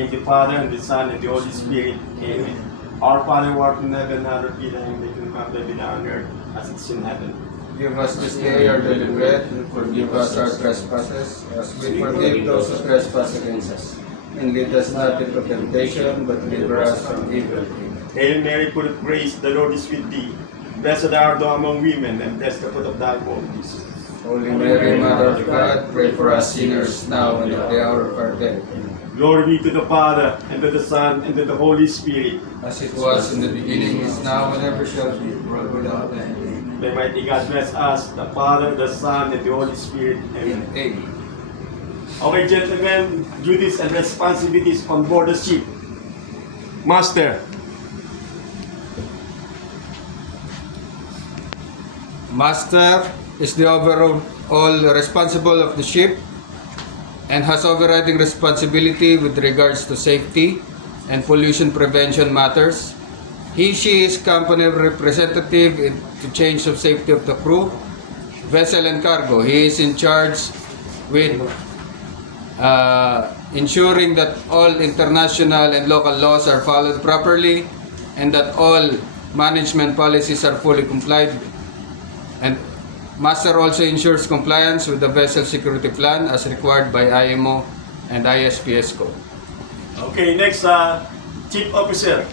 name of the Father, and the Son, and the Holy Spirit. Amen. Our Father who art in heaven, hallowed be thy name. Thy kingdom come, thy will be done on earth as it is in heaven. Give us this day our daily bread, and forgive us our trespasses, as we forgive those who trespass against us. And lead us not into temptation, but deliver us from evil. Hail Mary, full of grace, the Lord is with thee. Blessed art thou among women, and blessed the fruit of thy womb, Jesus. Holy Mary, Mother of God, pray for us sinners now and at the hour of our death. Glory be to the Father, and to the Son, and to the Holy Spirit. As it was in the beginning, is now, and ever shall be, world without end. May mighty God bless us, the Father, the Son, and the Holy Spirit. Amen. Amen. Okay, gentlemen, duties and responsibilities on board the ship. Master. Master is the overall responsible of the ship and has overriding responsibility with regards to safety and pollution prevention matters. He/she is company representative to change of safety of the crew, vessel and cargo. He is in charge with ensuring that all international and local laws are followed properly and that all management policies are fully complied. And Master also ensures compliance with the vessel security plan as required by IMO and ISPS code. Okay, next, Chief Officer.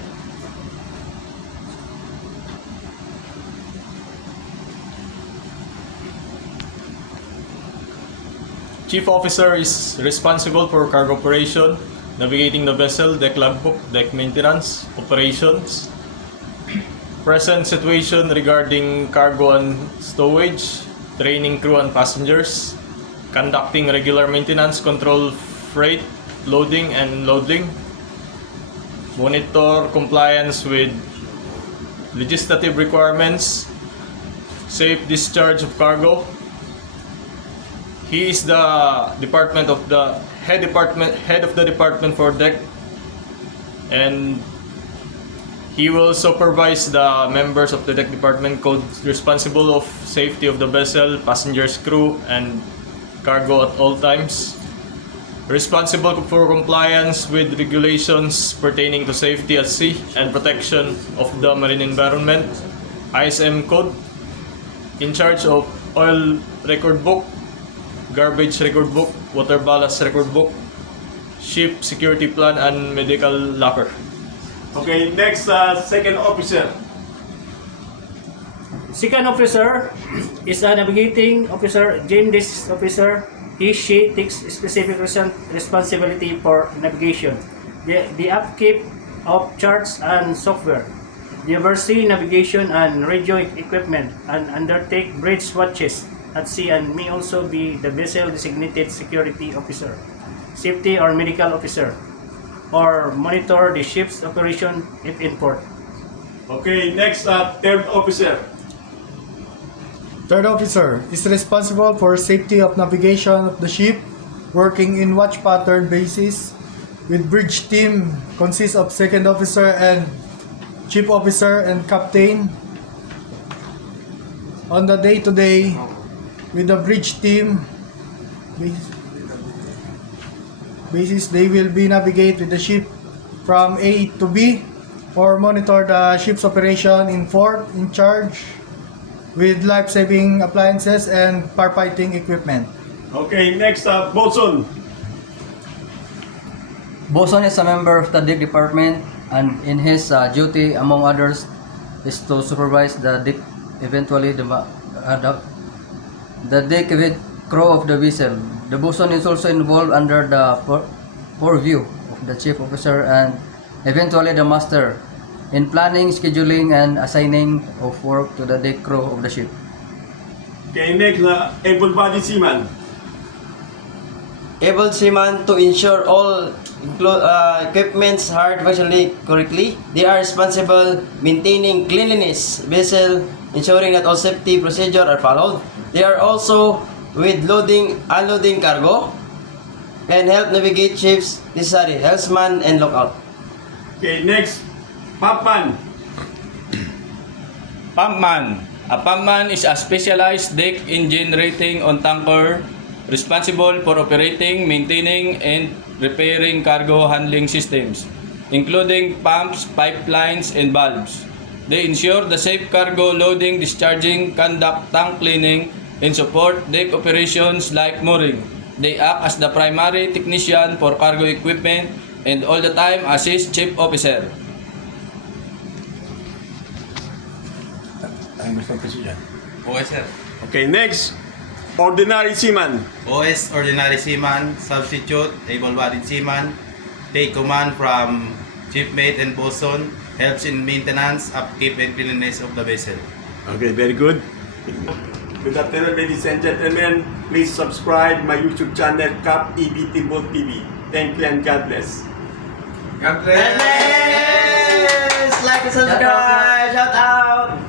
Chief Officer is responsible for cargo operation, navigating the vessel, deck logbook, deck maintenance, operations, present situation regarding cargo and stowage, training crew and passengers, conducting regular maintenance, control freight, loading and unloading, monitor compliance with legislative requirements, safe discharge of cargo. He is the head of the department for deck, and he will supervise the members of the deck department code responsible of safety of the vessel, passengers, crew, and cargo at all times. Responsible for compliance with regulations pertaining to safety at sea and protection of the marine environment, ISM code. In charge of oil record book, garbage record book, water ballast record book, ship security plan, and medical locker. Okay, next, Second Officer. Second officer is a navigating officer. During this officer, he/she takes specific responsibility for navigation, the upkeep of charts and software, the oversee navigation and radio equipment, and undertake bridge watches at sea, and may also be the vessel designated security officer, safety or medical officer, or monitor the ship's operation if in port. Okay, next, Third Officer. Third officer is responsible for safety of navigation of the ship, working in watch pattern basis. With bridge team consists of second officer and chief officer and captain. On the day-to-day, with the bridge team basis, they will be navigate with the ship from A to B or monitor the ship's operation in port, in charge with life-saving appliances and firefighting equipment. Okay, next, Bosun. Boson is a member of the deck department, and in his duty, among others, is to supervise the deck, eventually the deck crew of the vessel. The bosun is also involved under the purview of the chief officer and eventually the master in planning, scheduling, and assigning of work to the deck crew of the ship. Okay, next, able-bodied seaman. Able seaman to ensure all equipments are functioning correctly. They are responsible maintaining cleanliness vessel, ensuring that all safety procedures are followed. They are also with loading, unloading cargo, and help navigate ships necessary, helmsman and lookout. Okay, next, Pampman. Pumpman. A pumpman is a specialized deck engine rating on tanker responsible for operating, maintaining, and repairing cargo handling systems, including pumps, pipelines, and valves. They ensure the safe cargo loading, discharging, conduct tank cleaning, and support deck operations like mooring. They act as the primary technician for cargo equipment and all the time assist Chief Officer. Okay, sir. Okay, next. Ordinary seaman. OS Ordinary Seaman, Substitute, Able-bodied Seaman, take command from chief mate and bosun, helps in maintenance, upkeep, and cleanliness of the vessel. Okay, very good. Good afternoon, ladies and gentlemen. Please subscribe my YouTube channel, Cap EBT Boat TV. Thank you and God bless. Yes! Like and subscribe! Shout out!